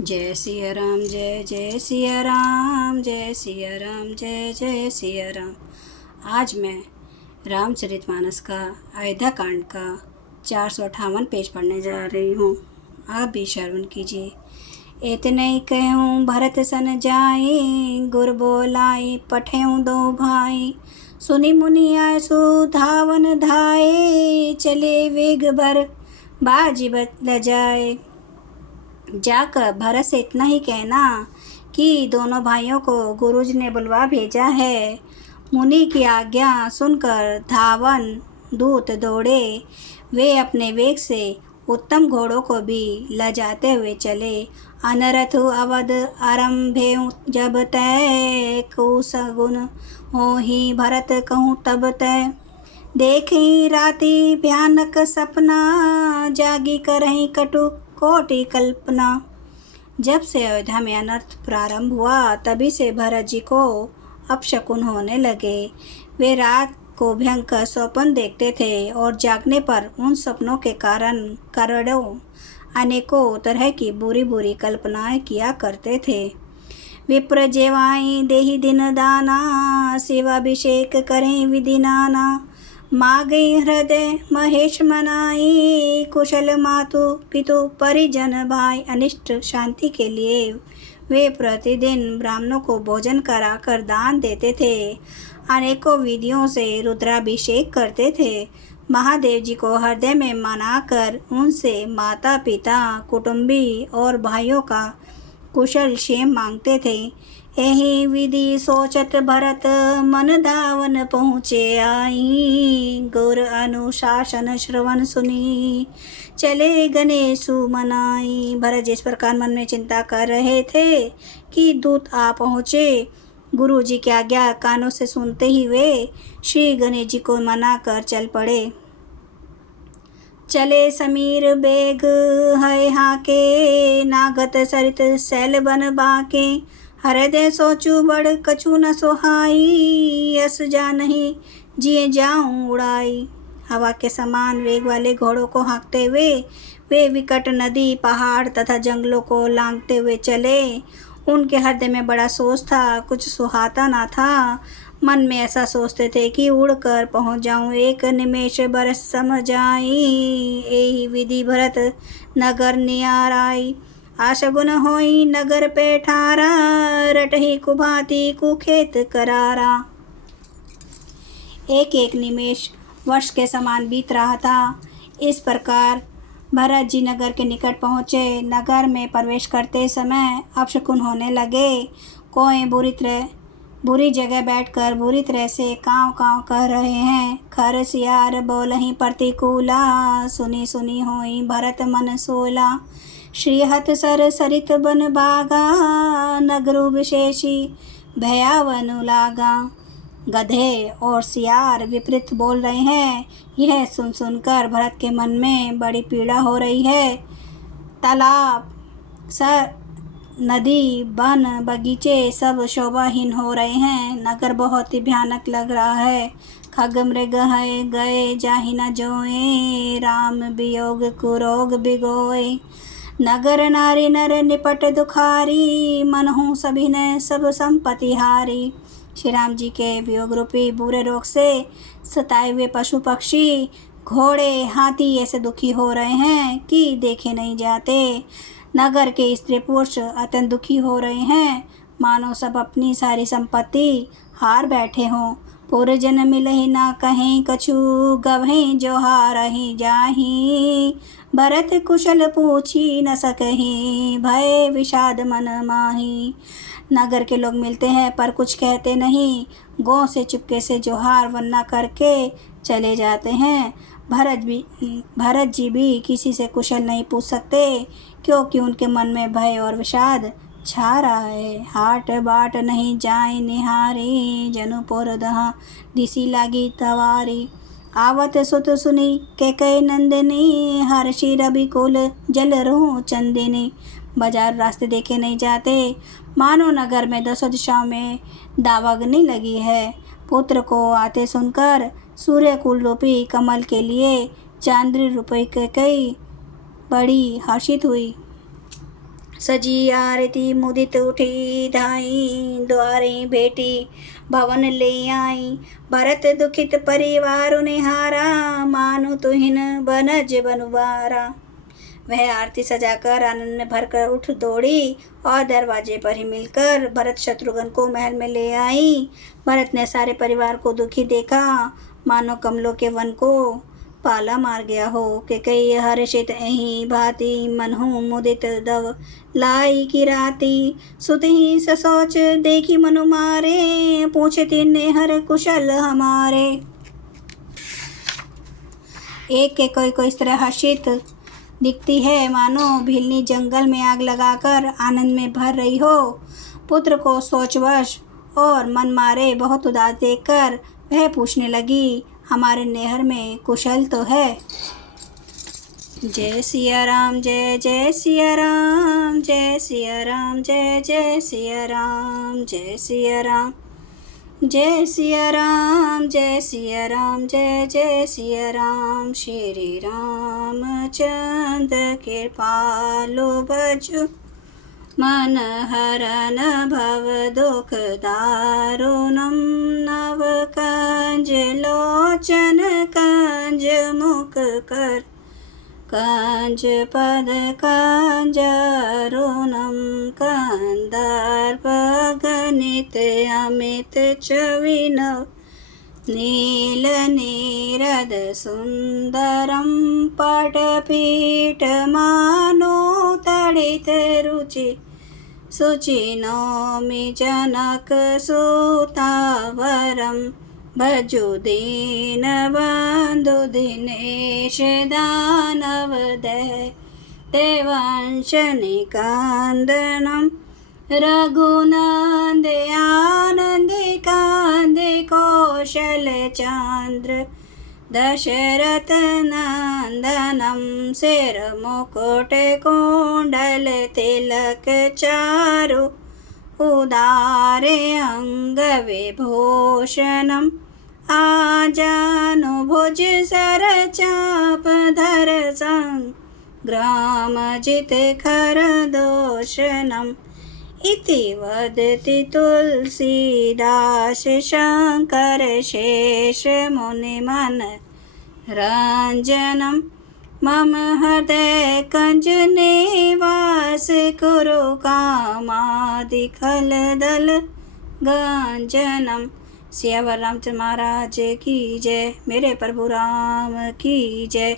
जय सिया राम, जय जय सिया राम, जय सिया राम, जय जय सिया राम। आज मैं रामचरितमानस का अयोध्या कांड का 458 पेज पढ़ने जा रही हूँ। आप भी श्रवण कीजिए। इतने कहूँ भरत सन जाए, गुर बोलाई पठेऊँ दो भाई। सुनी मुनि आए सो धावन धाये, चले वेग भर बाजी बदल जाए। जाकर भरत से इतना ही कहना कि दोनों भाइयों को गुरुजी ने बुलवा भेजा है। मुनि की आज्ञा सुनकर धावन दूत दौड़े। वे अपने वेग से उत्तम घोड़ों को भी लजाते हुए चले। अनरथ अवध आरंभे जब तय, कुसगुन हो ही भरत कहूँ तब तय। देखी राति भयानक सपना, जागी करही कटु कोटि कल्पना। जब से अयोध्या में अनर्थ प्रारंभ हुआ, तभी से भरत जी को अपशकुन होने लगे। वे रात को भयंकर स्वप्न देखते थे और जागने पर उन सपनों के कारण करोड़ों अनेकों तरह की बुरी बुरी कल्पनाएं किया करते थे। विप्र जेवाई देहि दिन दाना, शिवाभिषेक करें विधि नाना। मागे हृदय महेश मनाई, कुशल मातु पितु परिजन भाई। अनिष्ट शांति के लिए वे प्रतिदिन ब्राह्मणों को भोजन कराकर दान देते थे। अनेकों विधियों से रुद्राभिषेक करते थे। महादेव जी को हृदय में मनाकर उनसे माता पिता कुटुंबी और भाइयों का कुशल क्षेम मांगते थे। यही विधि सोचत भरत, मन धावन पहुँचे आई। गुर अनुशासन श्रवण सुनी, चले गणेशु मनाई। भरत जिस प्रकार मन में चिंता कर रहे थे कि दूत आ पहुँचे, गुरु जी की आज्ञा कानों से सुनते ही वे श्री गणेश जी को मना कर चल पड़े। चले समीर बेग है हाके, नागत सरित सैल बन बाके। हृदय सोचू बड़ कछु न सोहाई, यस जा नहीं जिए जाऊं उड़ाई। हवा के समान वेग वाले घोड़ों को हाँकते हुए वे विकट नदी, पहाड़ तथा जंगलों को लांघते हुए चले। उनके हृदय में बड़ा सोच था, कुछ सुहाता ना था। मन में ऐसा सोचते थे कि उड़कर पहुंच जाऊं, एक निमेष बरस सम जाई। यही विधि भरत नगर नियाराई, आशगुन होई नगर पे ठारा। रटही कुभाती कुखेत करारा। एक एक निमेष वर्ष के समान बीत रहा था। इस प्रकार भरत जी नगर के निकट पहुँचे। नगर में प्रवेश करते समय अपशकुन होने लगे। कोई बुरी जगह बैठकर बुरी तरह से काँव काँव कर रहे हैं। खर सियार बोलहि प्रतिकूला, सुनी सुनी होई भरत मन सोला। श्रीहत सर सरित बन बागा, नगरु विशेषी भयावनु लागा। गधे और सियार विपरीत बोल रहे हैं। यह सुन सुनकर भरत के मन में बड़ी पीड़ा हो रही है। तालाब, नदी, वन, बगीचे सब शोभाहीन हो रहे हैं। नगर बहुत ही भयानक लग रहा है। खग मृग है गए जाहि न जोए, राम वियोग कुरोग बिगोए। नगर नारी नर निपट दुखारी, मनहु सभी ने सब संपत्ति हारी। श्री राम जी के वियोग रूपी बुरे रोग से सताए हुए पशु पक्षी, घोड़े, हाथी ऐसे दुखी हो रहे हैं कि देखे नहीं जाते। नगर के स्त्री पुरुष अत्यंत दुखी हो रहे हैं, मानो सब अपनी सारी संपत्ति हार बैठे हों। पूरे जन मिलहि ना कहें कछु, गवहीं जो हारहि जाहि। भरत कुशल पूछी न सकहि, भय विषाद मन माही। नगर के लोग मिलते हैं पर कुछ कहते नहीं। गौ से चुपके से जोहार वन्ना करके चले जाते हैं। भरत जी भी किसी से कुशल नहीं पूछ सकते, क्योंकि उनके मन में भय और विषाद छा रहा है। हाट बाट नहीं जाए निहारी, जनु पुर दहा दिसी लागी तवारी। आवत सुत सुनी कैकई नंदिनी, हर्षि रवि कुल जल रो चंदिनी। बाजार रास्ते देखे नहीं जाते, मानो नगर में दसों दिशाओं में दावाग्नि लगी है। पुत्र को आते सुनकर सूर्य कुल रूपी कमल के लिए चांद्री रूपी कैकई बड़ी हर्षित हुई। सजी आरती मुदित उठी धाई, द्वारे भेटी भवन ले आई। भरत दुखित परिवार निहारा, मानु तुहिन बनज बनुबारा। वह आरती सजाकर आनंद में भरकर उठ दौड़ी और दरवाजे पर ही मिलकर भरत शत्रुघ्न को महल में ले आई। भरत ने सारे परिवार को दुखी देखा, मानो कमलों के वन को पाला मार गया हो। कि कई हर्षित एही भांति, मनहु मुदित दव लाई की राती। सुत ही ससोच देखी मनु मारे, पूछे तिन्ने हर कुशल हमारे। एक के कोई स्त्री हर्षित दिखती है, मानो भीलनी जंगल में आग लगाकर आनंद में भर रही हो। पुत्र को सोचवश और मन मारे बहुत उदास देखकर वह पूछने लगी, हमारे नैहर में कुशल तो है? जय सिया राम जय जय सिया राम, जय सिया राम जय जय सिया राम, जय सिया राम जय सिया राम, जय सिया राम जय जय सिया राम। श्री रामचंद्र कृपालु भजु, मन हरन भव दुख दारुणम। नव कंज लोचन कंज मुख कर, कंज पद कंज अरुणम। कंदर्प गणित अमित छविनव, नील नीरद सुंदरम। पटपीठ मानो तड़ित रुचि, शुचि नौमि जनक सुतावरम। भजु दीन बंधु दिनेश दानव देवंश निकंदनम। रघुनंद आनंद कांद कौशल चंद्र, दशरथ नंदनम। सिर मुकुट कुंडल तिलक चारु, उदारे अंग विभूषणम। आजानुभुज सर चाप धर संग्राम जित खर दोषणम। इति वदति तुलसीदास शंकर शेष मुनि मन रंजनम। मम हृदय कंज निवास कुरु कामादि खल दल गंजनम। सियावर रामचंद्र महाराज की जय, मेरे प्रभु राम की जय,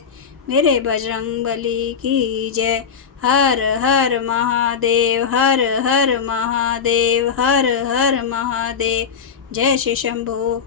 मेरे बजरंग बली की जय। हर हर महादेव, हर हर महादेव, हर हर महादेव। जय श्री शंभू।